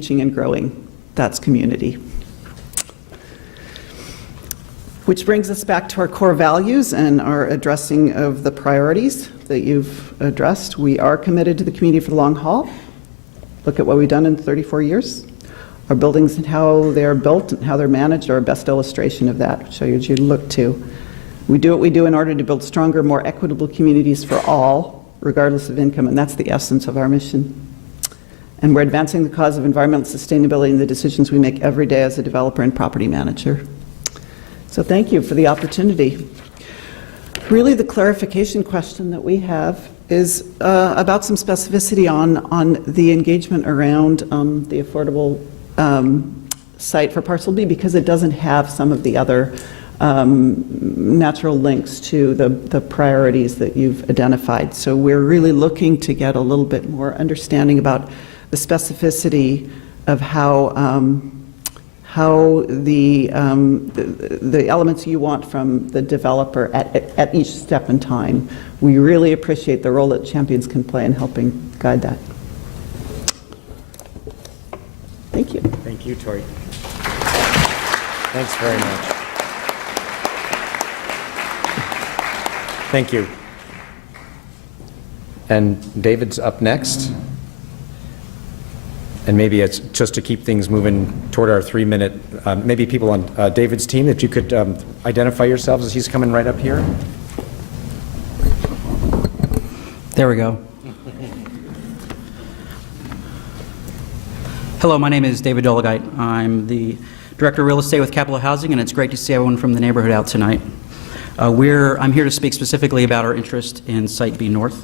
teaching and growing. That's community. Which brings us back to our core values and our addressing of the priorities that you've addressed. We are committed to the community for the long haul. Look at what we've done in 34 years. Our buildings and how they're built and how they're managed are a best illustration of that, which I urge you to look to. We do what we do in order to build stronger, more equitable communities for all, regardless of income, and that's the essence of our mission. And we're advancing the cause of environmental sustainability in the decisions we make every day as a developer and property manager. So thank you for the opportunity. Really, the clarification question that we have is about some specificity on the engagement around the affordable site for Parcel B, because it doesn't have some of the other natural links to the priorities that you've identified. So we're really looking to get a little bit more understanding about the specificity of how the elements you want from the developer at each step in time. We really appreciate the role that champions can play in helping guide that. Thank you. Thank you, Tori. Thanks very much. Thank you. And David's up next. And maybe it's just to keep things moving toward our 3-minute, maybe people on David's team, that you could identify yourselves as he's coming right up here. There we go. Hello, my name is David Dolagite. I'm the Director of Real Estate with Capital Housing, and it's great to see everyone from the neighborhood out tonight. I'm here to speak specifically about our interest in Site B North.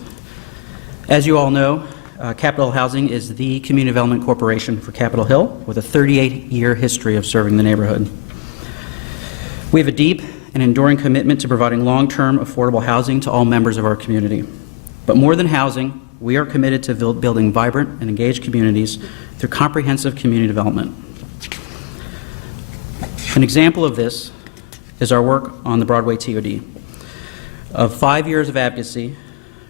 As you all know, Capital Housing is the community development corporation for Capitol Hill with a 38-year history of serving the neighborhood. We have a deep and enduring commitment to providing long-term affordable housing to all members of our community. But more than housing, we are committed to building vibrant and engaged communities through comprehensive community development. An example of this is our work on the Broadway TOD. Of 5 years of advocacy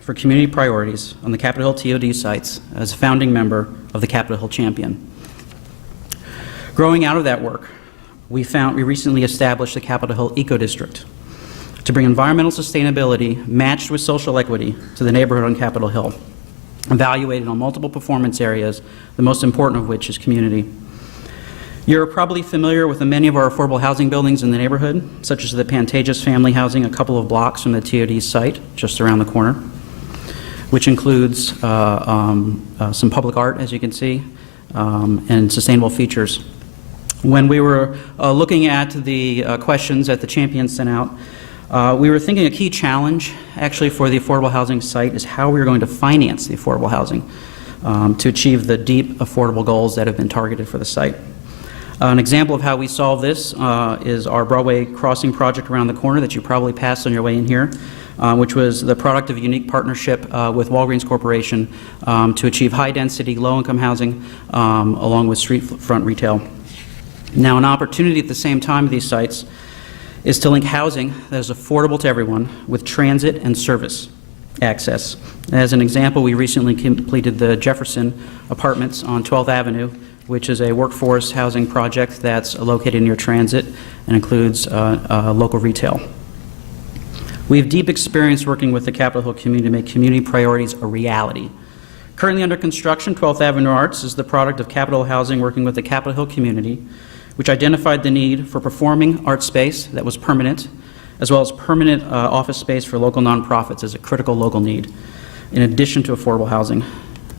for community priorities on the Capitol Hill TOD sites as a founding member of the Capitol Hill Champion. Growing out of that work, we recently established the Capitol Hill Eco District to bring environmental sustainability matched with social equity to the neighborhood on Capitol Hill, evaluated on multiple performance areas, the most important of which is community. You're probably familiar with many of our affordable housing buildings in the neighborhood, such as the Pantages family housing a couple of blocks from the TOD site, just around the corner, which includes some public art, as you can see, and sustainable features. When we were looking at the questions that the champions sent out, we were thinking a key challenge actually for the affordable housing site is how we are going to finance the affordable housing to achieve the deep affordable goals that have been targeted for the site. An example of how we solve this is our Broadway crossing project around the corner that you probably passed on your way in here, which was the product of a unique partnership with Walgreens Corporation to achieve high-density, low-income housing along with street-front retail. Now, an opportunity at the same time of these sites is to link housing that is affordable to everyone with transit and service access. As an example, we recently completed the Jefferson Apartments on 12th Avenue, which is a workforce housing project that's located near transit and includes local retail. We have deep experience working with the Capitol Hill community to make community priorities a reality. Currently under construction, 12th Avenue Arts is the product of Capitol Housing working with the Capitol Hill community, which identified the need for performing art space that was permanent, as well as permanent office space for local nonprofits as a critical local need, in addition to affordable housing.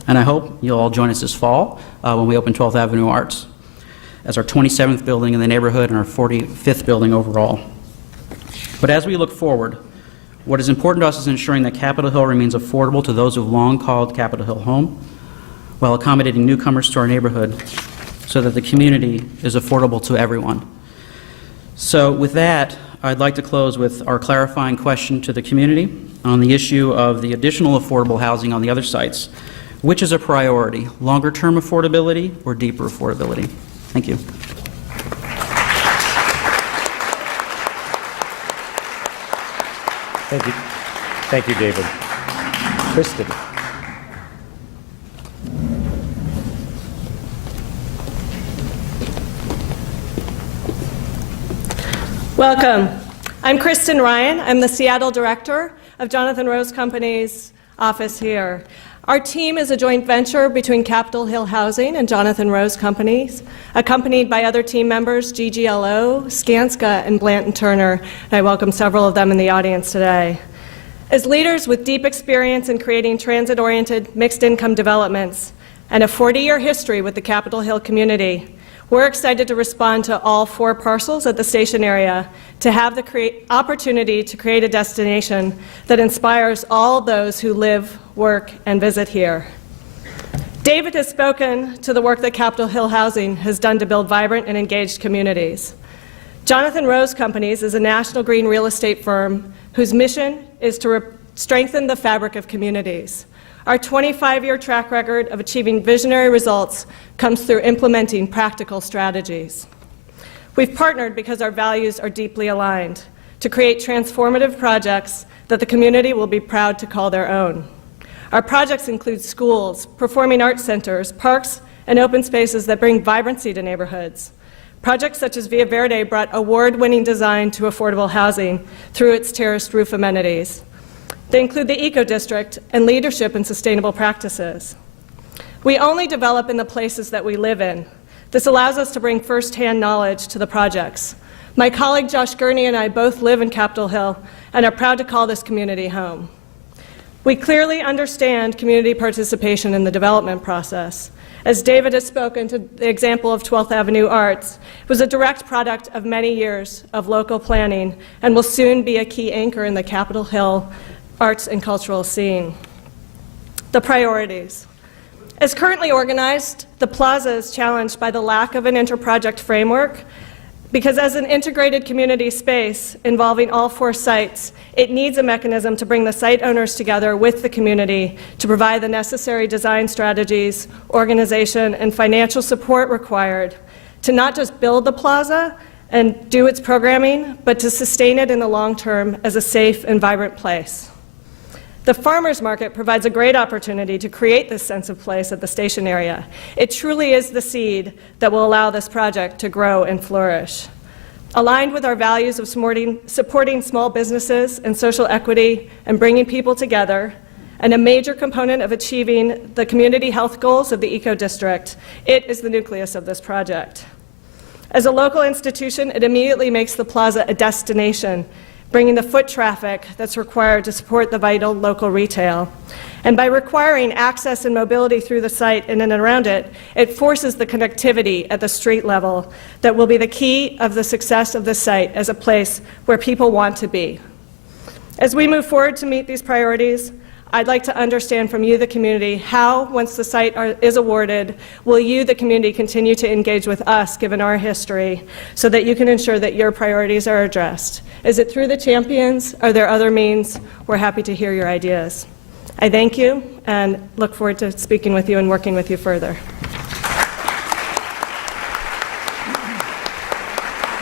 And I hope you'll all join us this fall when we open 12th Avenue Arts as our 27th building in the neighborhood and our 45th building overall. But as we look forward, what is important to us is ensuring that Capitol Hill remains affordable to those who've long called Capitol Hill home, while accommodating newcomers to our neighborhood so that the community is affordable to everyone. So with that, I'd like to close with our clarifying question to the community on the issue of the additional affordable housing on the other sites. Which is a priority, longer-term affordability or deeper affordability? Thank you. Thank you. Thank you, David. Kristen. Welcome. I'm Kristen Ryan. I'm the Seattle director of Jonathan Rose Company's office here. Our team is a joint venture between Capitol Hill Housing and Jonathan Rose Companies, accompanied by other team members, GGLO, Skanska, and Blanton Turner, and I welcome several of them in the audience today. As leaders with deep experience in creating transit-oriented mixed-income developments and a 40-year history with the Capitol Hill community, we're excited to respond to all 4 parcels at the station area to have the opportunity to create a destination that inspires all those who live, work, and visit here. David has spoken to the work that Capitol Hill Housing has done to build vibrant and engaged communities. Jonathan Rose Companies is a national green real estate firm whose mission is to strengthen the fabric of communities. Our 25-year track record of achieving visionary results comes through implementing practical strategies. We've partnered because our values are deeply aligned to create transformative projects that the community will be proud to call their own. Our projects include schools, performing arts centers, parks, and open spaces that bring vibrancy to neighborhoods. Projects such as Villa Verde brought award-winning design to affordable housing through its terraced roof amenities. They include the eco-district and leadership in sustainable practices. We only develop in the places that we live in. This allows us to bring first-hand knowledge to the projects. My colleague Josh Gurney and I both live in Capitol Hill and are proud to call this community home. We clearly understand community participation in the development process. As David has spoken to the example of 12th Avenue Arts, it was a direct product of many years of local planning and will soon be a key anchor in the Capitol Hill arts and cultural scene. The priorities. As currently organized, the plaza is challenged by the lack of an interproject framework because as an integrated community space involving all 4 sites, it needs a mechanism to bring the site owners together with the community to provide the necessary design strategies, organization, and financial support required to not just build the plaza and do its programming, but to sustain it in the long term as a safe and vibrant place. The farmers market provides a great opportunity to create this sense of place at the station area. It truly is the seed that will allow this project to grow and flourish. Aligned with our values of supporting small businesses and social equity and bringing people together, and a major component of achieving the community health goals of the eco-district, it is the nucleus of this project. As a local institution, it immediately makes the plaza a destination, bringing the foot traffic that's required to support the vital local retail. And by requiring access and mobility through the site in and around it, it forces the connectivity at the street level that will be the key of the success of the site as a place where people want to be. As we move forward to meet these priorities, I'd like to understand from you, the community, how, once the site is awarded, will you, the community, continue to engage with us, given our history, so that you can ensure that your priorities are addressed? Is it through the champions? Are there other means? We're happy to hear your ideas. I thank you and look forward to speaking with you and working with you further.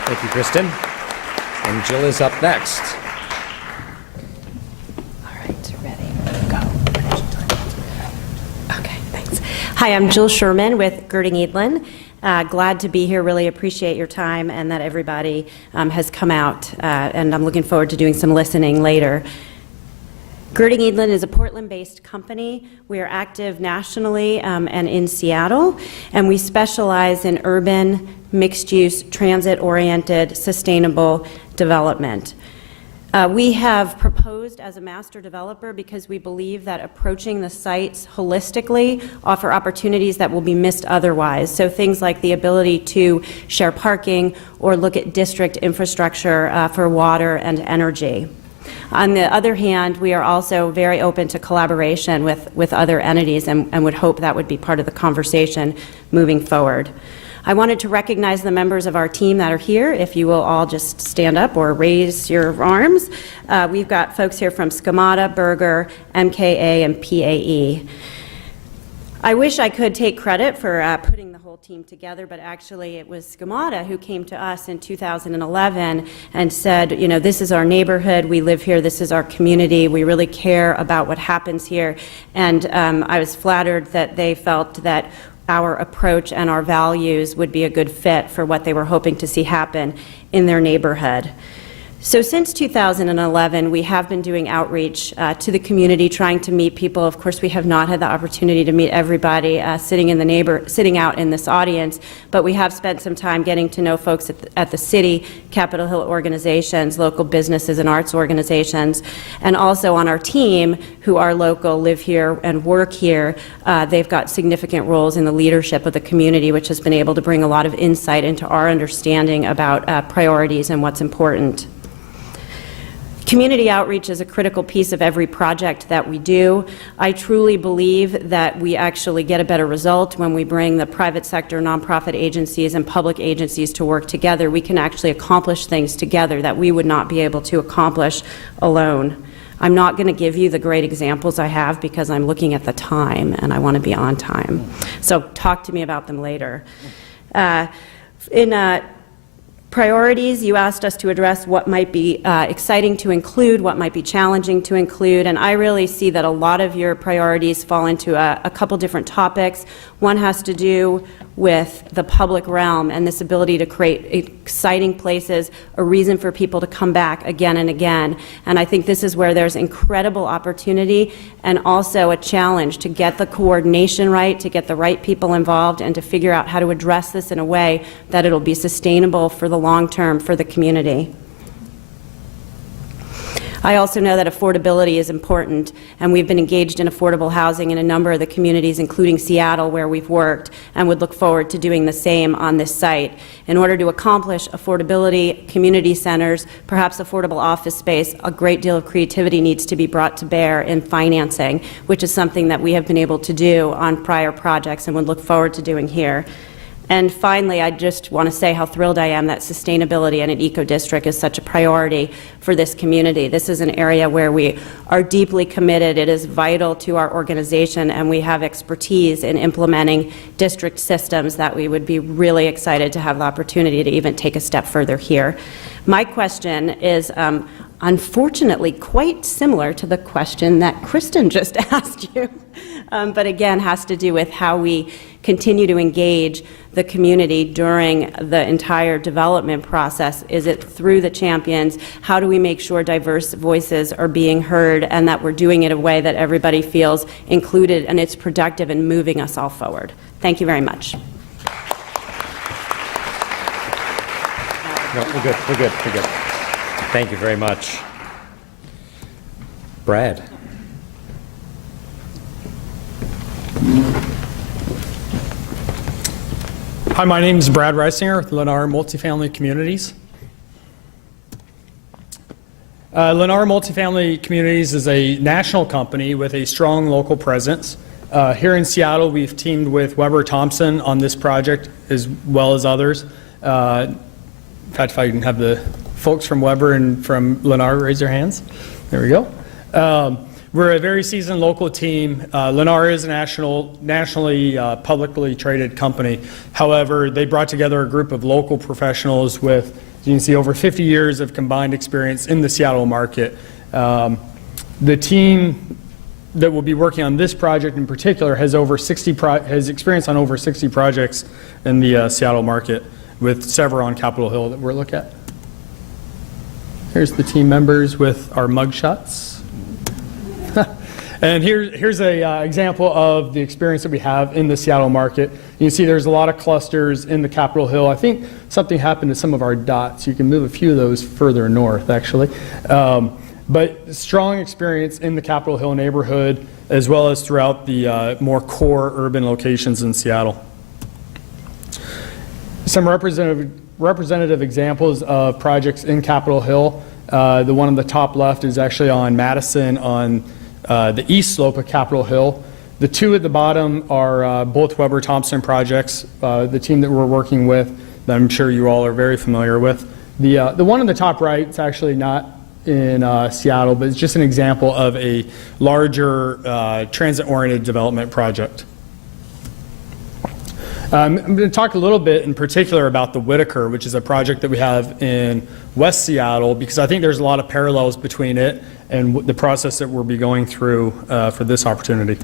Thank you, Kristen. And Jill is up next. Hi, I'm Jill Sherman with Girding Eadlin. Glad to be here, really appreciate your time and that everybody has come out, and I'm looking forward to doing some listening later. Girding Eadlin is a Portland-based company. We are active nationally and in Seattle, and we specialize in urban, mixed-use, transit-oriented, sustainable development. We have proposed as a master developer because we believe that approaching the sites holistically offer opportunities that will be missed otherwise. So things like the ability to share parking or look at district infrastructure for water and energy. On the other hand, we are also very open to collaboration with other entities and would hope that would be part of the conversation moving forward. I wanted to recognize the members of our team that are here. If you will all just stand up or raise your arms. We've got folks here from Schemata, Berger, MKA, and PAE. I wish I could take credit for putting the whole team together, but actually it was Schemata who came to us in 2011 and said, you know, this is our neighborhood, we live here, this is our community, we really care about what happens here. And I was flattered that they felt that our approach and our values would be a good fit for what they were hoping to see happen in their neighborhood. So since 2011, we have been doing outreach to the community, trying to meet people. Of course, we have not had the opportunity to meet everybody sitting out in this audience, but we have spent some time getting to know folks at the city, Capitol Hill organizations, local businesses and arts organizations, and also on our team, who are local, live here, and work here. They've got significant roles in the leadership of the community, which has been able to bring a lot of insight into our understanding about priorities and what's important. Community outreach is a critical piece of every project that we do. I truly believe that we actually get a better result when we bring the private sector, nonprofit agencies, and public agencies to work together. We can actually accomplish things together that we would not be able to accomplish alone. I'm not going to give you the great examples I have because I'm looking at the time and I want to be on time. So talk to me about them later. Priorities, you asked us to address what might be exciting to include, what might be challenging to include, and I really see that a lot of your priorities fall into a couple different topics. One has to do with the public realm and this ability to create exciting places, a reason for people to come back again and again. And I think this is where there's incredible opportunity and also a challenge to get the coordination right, to get the right people involved, and to figure out how to address this in a way that it'll be sustainable for the long term for the community. I also know that affordability is important, and we've been engaged in affordable housing in a number of the communities, including Seattle, where we've worked, and would look forward to doing the same on this site. In order to accomplish affordability, community centers, perhaps affordable office space, a great deal of creativity needs to be brought to bear in financing, which is something that we have been able to do on prior projects and would look forward to doing here. And finally, I just want to say how thrilled I am that sustainability and an eco-district is such a priority for this community. This is an area where we are deeply committed. It is vital to our organization, and we have expertise in implementing district systems that we would be really excited to have the opportunity to even take a step further here. My question is unfortunately quite similar to the question that Kristen just asked you, but again has to do with how we continue to engage the community during the entire development process. Is it through the champions? How do we make sure diverse voices are being heard and that we're doing it in a way that everybody feels included and it's productive and moving us all forward? Thank you very much. No, we're good. Thank you very much. Brad. Hi, my name is Brad Reisinger with Lennar Multifamily Communities. Lennar Multifamily Communities is a national company with a strong local presence. Here in Seattle, we've teamed with Weber Thompson on this project as well as others. In fact, if I can have the folks from Weber and from Lennar raise their hands. There we go. We're a very seasoned local team. Lennar is a nationally publicly traded company. However, they brought together a group of local professionals with, as you can see, over 50 years of combined experience in the Seattle market. The team that will be working on this project in particular has experience on over 60 projects in the Seattle market, with several on Capitol Hill that we'll look at. Here's the team members with our mugshots. And here's a example of the experience that we have in the Seattle market. You can see there's a lot of clusters in the Capitol Hill. I think something happened to some of our dots. You can move a few of those further north, actually. But strong experience in the Capitol Hill neighborhood, as well as throughout the more core urban locations in Seattle. Some representative examples of projects in Capitol Hill. The one on the top left is actually on Madison on the east slope of Capitol Hill. The two at the bottom are both Weber Thompson projects, the team that we're working with, that I'm sure you all are very familiar with. The one on the top right is actually not in Seattle, but it's just an example of a larger transit-oriented development project. I'm going to talk a little bit in particular about the Whitaker, which is a project that we have in West Seattle, because I think there's a lot of parallels between it and the process that we'll be going through for this opportunity.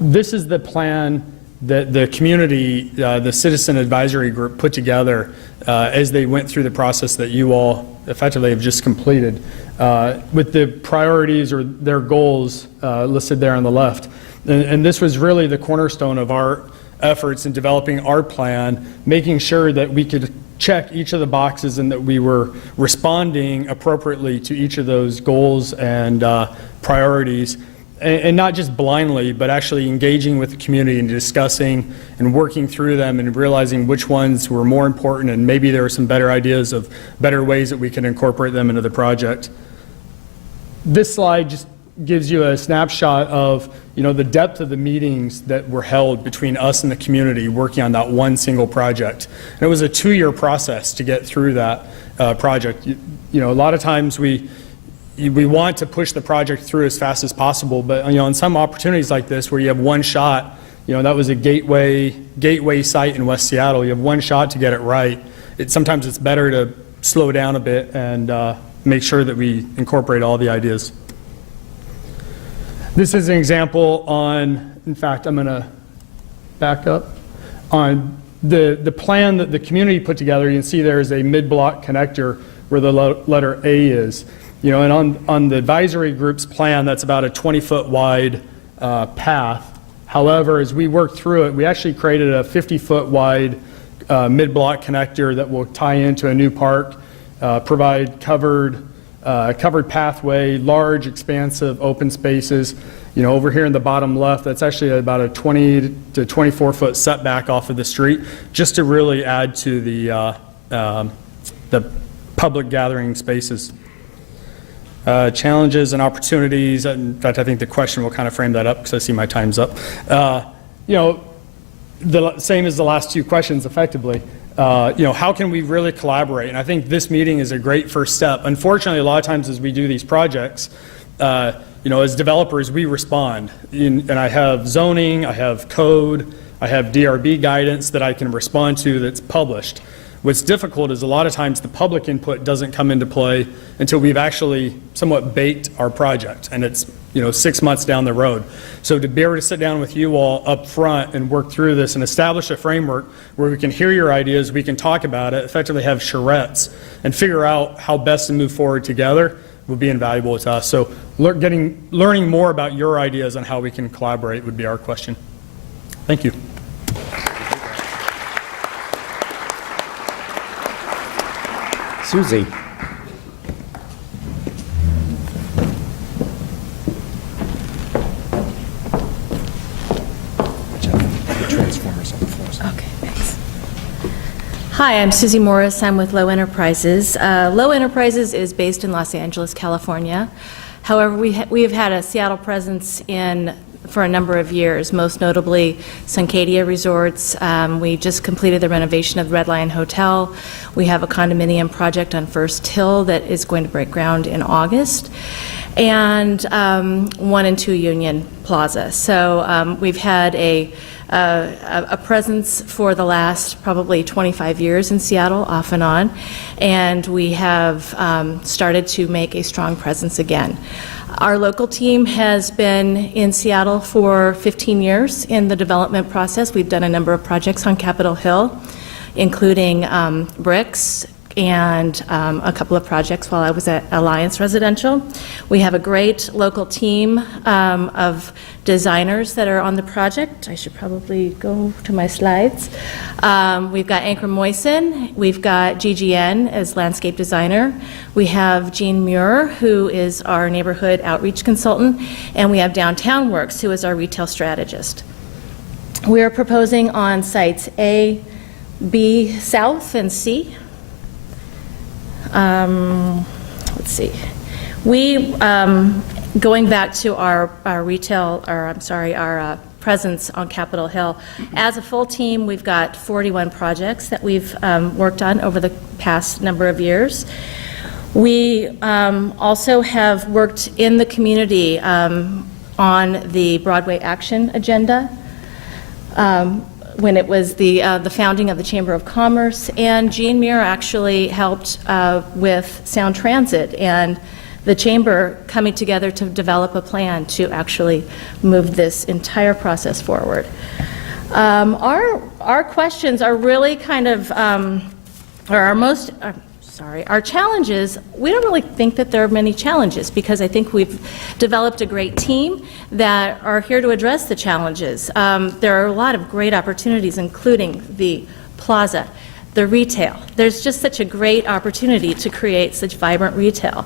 This is the plan that the community, the citizen advisory group put together as they went through the process that you all effectively have just completed, with the priorities or their goals listed there on the left. And this was really the cornerstone of our efforts in developing our plan, making sure that we could check each of the boxes and that we were responding appropriately to each of those goals and priorities, and not just blindly, but actually engaging with the community and discussing and working through them and realizing which ones were more important, and maybe there were some better ideas of better ways that we can incorporate them into the project. This slide just gives you a snapshot of, you know, the depth of the meetings that were held between us and the community working on that one single project. And it was a 2-year process to get through that project. You know, a lot of times we want to push the project through as fast as possible, but, you know, in some opportunities like this where you have one shot, you know, that was a gateway site in West Seattle. You have one shot to get it right. Sometimes it's better to slow down a bit and make sure that we incorporate all the ideas. This is an example on, in fact, I'm going to back up, on the plan that the community put together. You can see there is a mid-block connector where the letter A is. You know, and on the advisory group's plan, that's about a 20-foot wide path. However, as we worked through it, we actually created a 50-foot wide mid-block connector that will tie into a new park, provide covered pathway, large, expansive open spaces. You know, over here in the bottom left, that's actually about a 20 to 24-foot setback off of the street, just to really add to the public gathering spaces. Challenges and opportunities. In fact, I think the question will kind of frame that up because I see my time's up. You know, the same as the last 2 questions, effectively. You know, how can we really collaborate? And I think this meeting is a great first step. Unfortunately, a lot of times as we do these projects, you know, as developers, we respond. And I have zoning, I have code, I have DRB guidance that I can respond to that's published. What's difficult is a lot of times the public input doesn't come into play until we've actually somewhat baked our project, and it's, you know, 6 months down the road. So to be able to sit down with you all up front and work through this and establish a framework where we can hear your ideas, we can talk about it, effectively have charrettes, and figure out how best to move forward together would be invaluable to us. So learning more about your ideas on how we can collaborate would be our question. Thank you. Susie. Transformers on the floor. Okay, thanks. Hi, I'm Susie Morris. I'm with Low Enterprises. Low Enterprises is based in Los Angeles, California. However, we have had a Seattle presence for a number of years, most notably Suncadia Resorts. We just completed the renovation of the Red Lion Hotel. We have a condominium project on First Hill that is going to break ground in August, and 1 and 2 Union Plaza. So we've had a presence for the last probably 25 years in Seattle, off and on, and we have started to make a strong presence again. Our local team has been in Seattle for 15 years in the development process. We've done a number of projects on Capitol Hill, including bricks and a couple of projects while I was at Alliance Residential. We have a great local team of designers that are on the project. I should probably go to my slides. We've got Anchor Moisen, we've got GGN as landscape designer, we have Jean Muir, who is our neighborhood outreach consultant, and we have Downtown Works, who is our retail strategist. We are proposing on sites A, B South, and C. Let's see. We, going back to our presence on Capitol Hill, as a full team, we've got 41 projects that we've worked on over the past number of years. We also have worked in the community on the Broadway Action Agenda, when it was the founding of the Chamber of Commerce, and Jean Muir actually helped with Sound Transit and the Chamber coming together to develop a plan to actually move this entire process forward. Our questions are really kind of, or our challenges, we don't really think that there are many challenges because I think we've developed a great team that are here to address the challenges. There are a lot of great opportunities, including the plaza, the retail. There's just such a great opportunity to create such vibrant retail.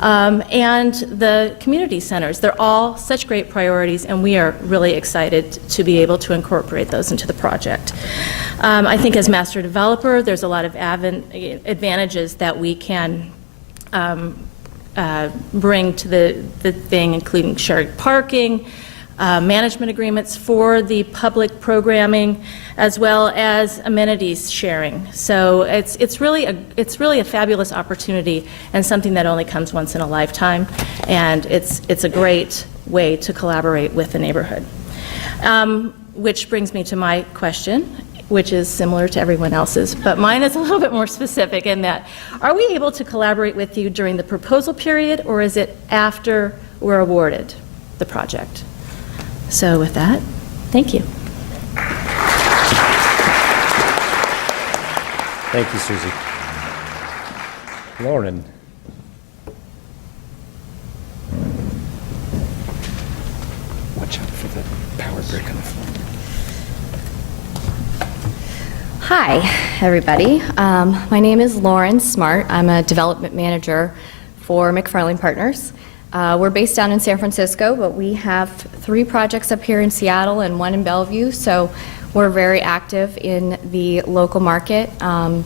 And the community centers, they're all such great priorities, and we are really excited to be able to incorporate those into the project. I think as master developer, there's a lot of advantages that we can bring to the thing, including shared parking, management agreements for the public programming, as well as amenities sharing. So it's really a fabulous opportunity and something that only comes once in a lifetime, and it's a great way to collaborate with the neighborhood. Which brings me to my question, which is similar to everyone else's, but mine is a little bit more specific in that, are we able to collaborate with you during the proposal period, or is it after we're awarded the project? So with that, thank you. Thank you, Susie. Lauren. Watch out for the power brick on the floor. Hi, everybody. My name is Lauren Smart. I'm a development manager for McFarlane Partners. We're based down in San Francisco, but we have 3 projects up here in Seattle and 1 in Bellevue, so we're very active in the local market. On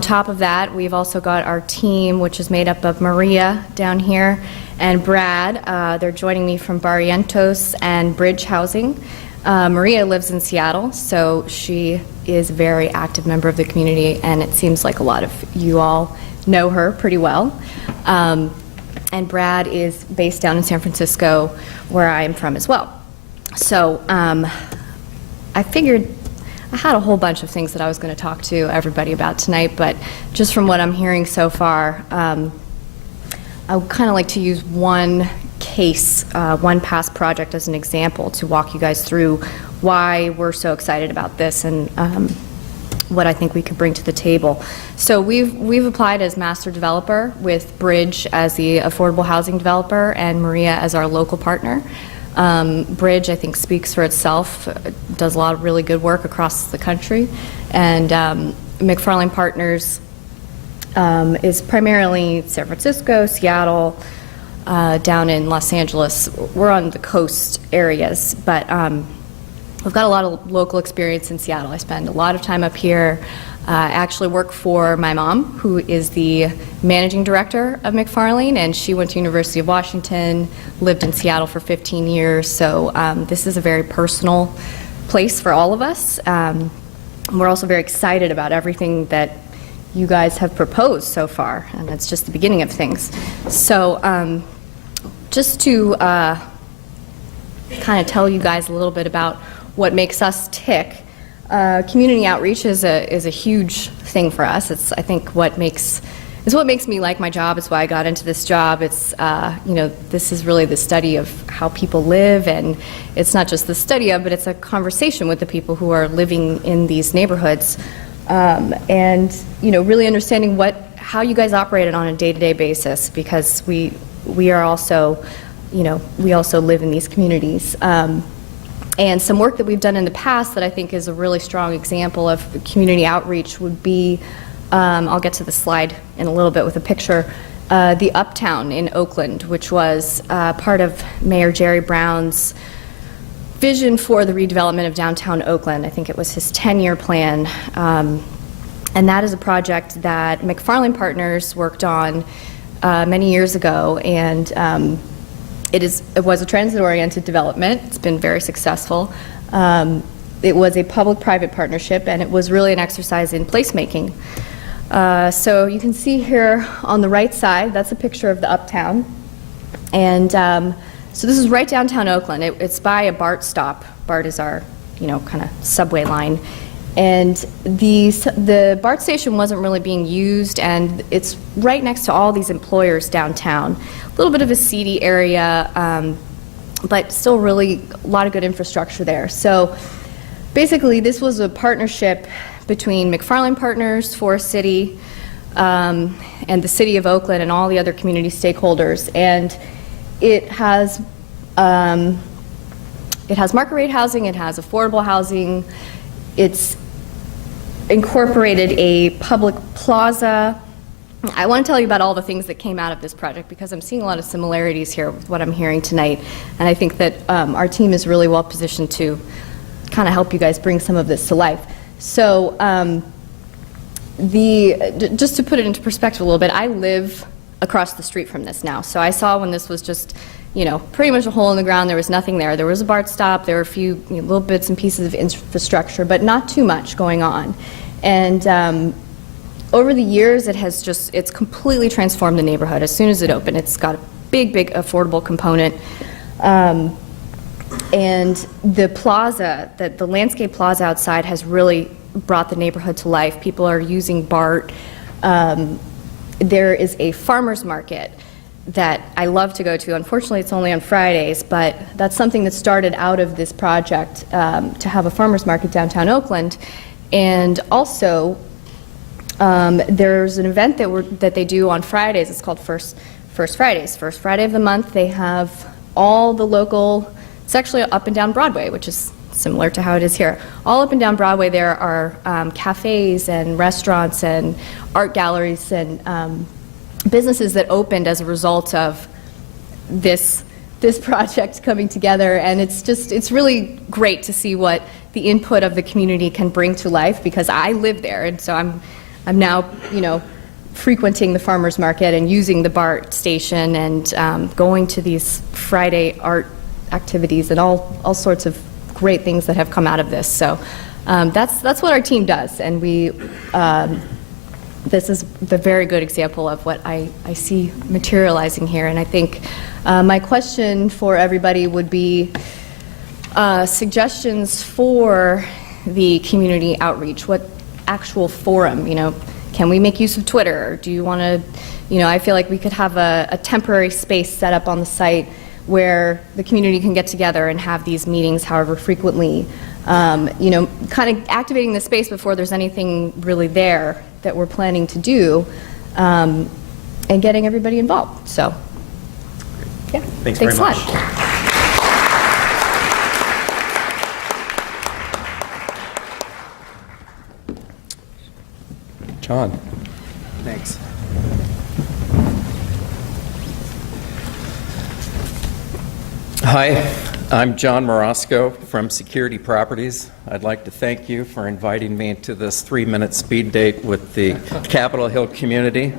top of that, we've also got our team, which is made up of Maria down here and Brad. They're joining me from Barrientos and Bridge Housing. Maria lives in Seattle, so she is a very active member of the community, and it seems like a lot of you all know her pretty well. And Brad is based down in San Francisco, where I am from as well. So I figured I had a whole bunch of things that I was going to talk to everybody about tonight, but just from what I'm hearing so far, I would kind of like to use one case, one past project as an example to walk you guys through why we're so excited about this and what I think we could bring to the table. So we've applied as master developer with Bridge as the affordable housing developer and Maria as our local partner. Bridge, I think, speaks for itself, does a lot of really good work across the country, and McFarlane Partners is primarily San Francisco, Seattle, down in Los Angeles. We're on the coast areas, but we've got a lot of local experience in Seattle. I spend a lot of time up here. I actually work for my mom, who is the managing director of McFarlane, and she went to University of Washington, lived in Seattle for 15 years, so this is a very personal place for all of us. We're also very excited about everything that you guys have proposed so far, and that's just the beginning of things. So just to kind of tell you guys a little bit about what makes us tick, community outreach is a huge thing for us. It's, I think, what makes me like my job. It's why I got into this job. It's this is really the study of how people live, and it's not just the study of, but it's a conversation with the people who are living in these neighborhoods, and really understanding how you guys operate it on a day-to-day basis, because we are also we also live in these communities. And some work that we've done in the past that I think is a really strong example of community outreach would be, I'll get to the slide in a little bit with a picture, the Uptown in Oakland, which was part of Mayor Jerry Brown's vision for the redevelopment of downtown Oakland. I think it was his 10-year plan. And that is a project that McFarlane Partners worked on many years ago, and it was a transit-oriented development. It's been very successful. It was a public-private partnership, and it was really an exercise in placemaking. So you can see here on the right side, that's a picture of the Uptown. And so this is right downtown Oakland. It's by a BART stop. BART is our, kind of subway line. And the BART station wasn't really being used, and it's right next to all these employers downtown. A little bit of a seedy area, but still really a lot of good infrastructure there. So basically, this was a partnership between McFarland Partners, Forest City, and the City of Oakland and all the other community stakeholders. And it has market rate housing, it has affordable housing, it's incorporated a public plaza. I want to tell you about all the things that came out of this project because I'm seeing a lot of similarities here with what I'm hearing tonight. And I think that our team is really well positioned to kind of help you guys bring some of this to life. So just to put it into perspective a little bit, I live across the street from this now. So I saw when this was just, you know, pretty much a hole in the ground. There was nothing there. There was a BART stop. There were a few little bits and pieces of infrastructure, but not too much going on. And over the years, it's completely transformed the neighborhood. As soon as it opened, it's got a big, big affordable component. And the plaza, the landscape plaza outside has really brought the neighborhood to life. People are using BART. There is a farmer's market that I love to go to. Unfortunately, it's only on Fridays, but that's something that started out of this project, to have a farmer's market downtown Oakland. And also, there's an event that they do on Fridays. It's called First Fridays. First Friday of the month, they have all the local, it's actually up and down Broadway, which is similar to how it is here. All up and down Broadway, there are cafes and restaurants and art galleries and businesses that opened as a result of this project coming together. And it's really great to see what the input of the community can bring to life, because I live there, and so I'm now, you know, frequenting the farmers market and using the BART station and going to these Friday art activities and all sorts of great things that have come out of this. So that's what our team does, and this is the very good example of what I see materializing here. And I think my question for everybody would be suggestions for the community outreach. What actual forum, you know, can we make use of Twitter? Do you want to, you know, I feel like we could have a temporary space set up on the site where the community can get together and have these meetings however frequently, you know, kind of activating the space before there's anything really there that we're planning to do, and getting everybody involved. So, yeah, Thanks very a much. lot. John. Thanks. Hi, I'm John Morosco from Security Properties. I'd like to thank you for inviting me to this 3-minute speed date with the Capitol Hill community.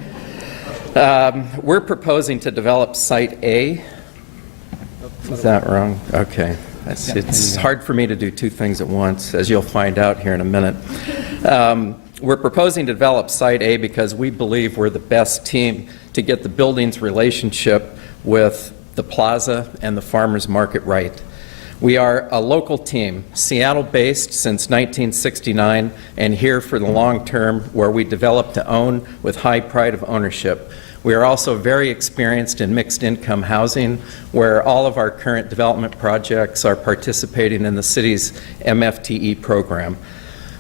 We're proposing to develop Site A. Is that wrong? Okay. It's hard for me to do two things at once, as you'll find out here in a minute. We're proposing to develop Site A because we believe we're the best team to get the building's relationship with the plaza and the farmers market right. We are a local team, Seattle-based since 1969, and here for the long term, where we develop to own with high pride of ownership. We are also very experienced in mixed income housing, where all of our current development projects are participating in the city's MFTE program.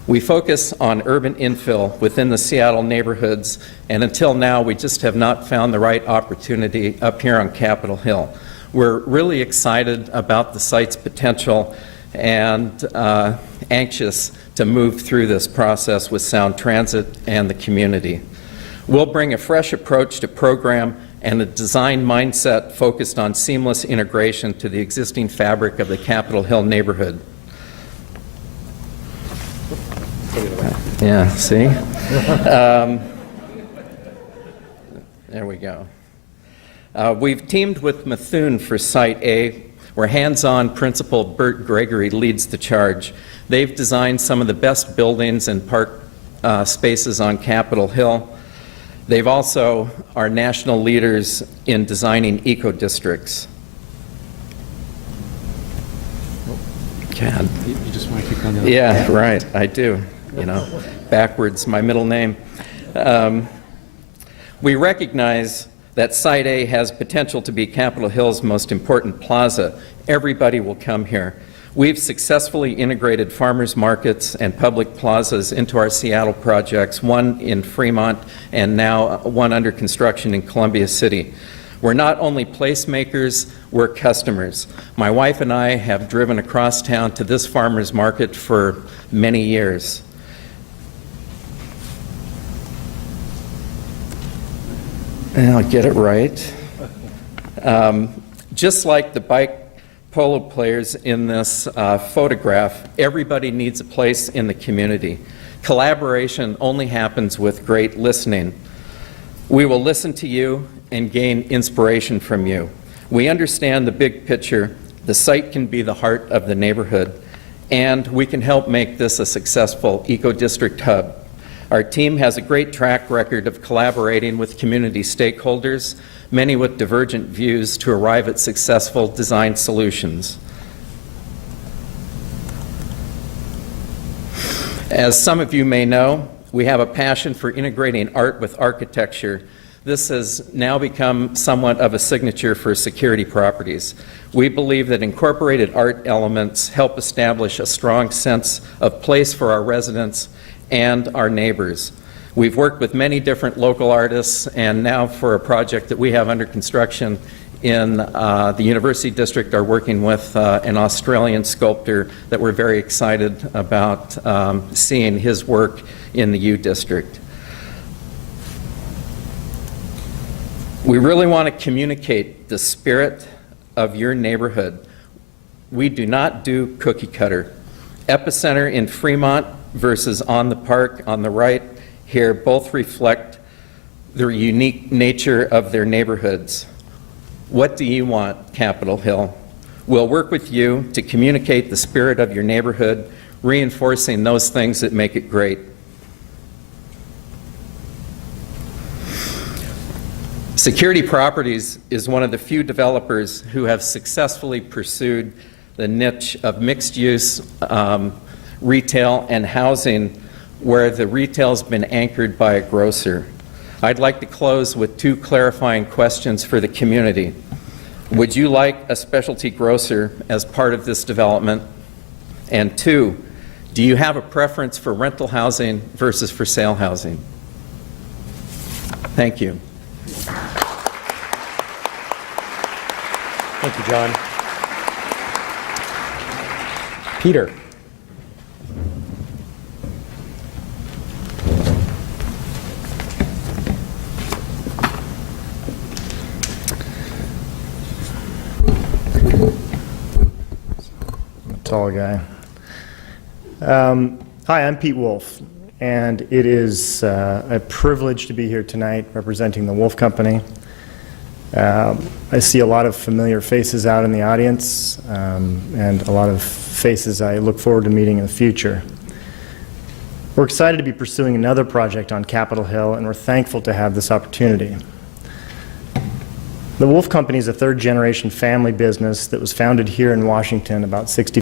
We focus on urban infill within the Seattle neighborhoods, and until now, we just have not found the right opportunity up here on Capitol Hill. We're really excited about the site's potential and anxious to move through this process with Sound Transit and the community. We'll bring a fresh approach to program and a design mindset focused on seamless integration to the existing fabric of the Capitol Hill neighborhood. Yeah, see? There we go. We've teamed with Methuen for Site A, where hands-on principal Bert Gregory leads the charge. They've designed some of the best buildings and park spaces on Capitol Hill. They've also are national leaders in designing eco-districts. God. You just want to keep going. Yeah, right, I do. You know, backwards, my middle name. We recognize that Site A has potential to be Capitol Hill's most important plaza. Everybody will come here. We've successfully integrated farmers markets and public plazas into our Seattle projects, one in Fremont and now one under construction in Columbia City. We're not only placemakers, we're customers. My wife and I have driven across town to this farmers market for many years. And I'll get it right. Just like the bike polo players in this photograph, everybody needs a place in the community. Collaboration only happens with great listening. We will listen to you and gain inspiration from you. We understand the big picture. The site can be the heart of the neighborhood, and we can help make this a successful eco-district hub. Our team has a great track record of collaborating with community stakeholders, many with divergent views, to arrive at successful design solutions. As some of you may know, we have a passion for integrating art with architecture. This has now become somewhat of a signature for Security Properties. We believe that incorporated art elements help establish a strong sense of place for our residents and our neighbors. We've worked with many different local artists, and now for a project that we have under construction in the University District are working with an Australian sculptor that we're very excited about seeing his work in the U District. We really want to communicate the spirit of your neighborhood. We do not do cookie cutter. Epicenter in Fremont versus On the Park on the right here both reflect the unique nature of their neighborhoods. What do you want, Capitol Hill? We'll work with you to communicate the spirit of your neighborhood, reinforcing those things that make it great. Security Properties is one of the few developers who have successfully pursued the niche of mixed-use retail and housing, where the retail's been anchored by a grocer. I'd like to close with two clarifying questions for the community. Would you like a specialty grocer as part of this development? And two, do you have a preference for rental housing versus for sale housing? Thank you. Thank you, John. Peter. Tall guy. Hi, I'm Pete Wolf, and it is a privilege to be here tonight representing the Wolf Company. I see a lot of familiar faces out in the audience, and a lot of faces I look forward to meeting in the future. We're excited to be pursuing another project on Capitol Hill, and we're thankful to have this opportunity. The Wolf Company is a third-generation family business that was founded here in Washington about 60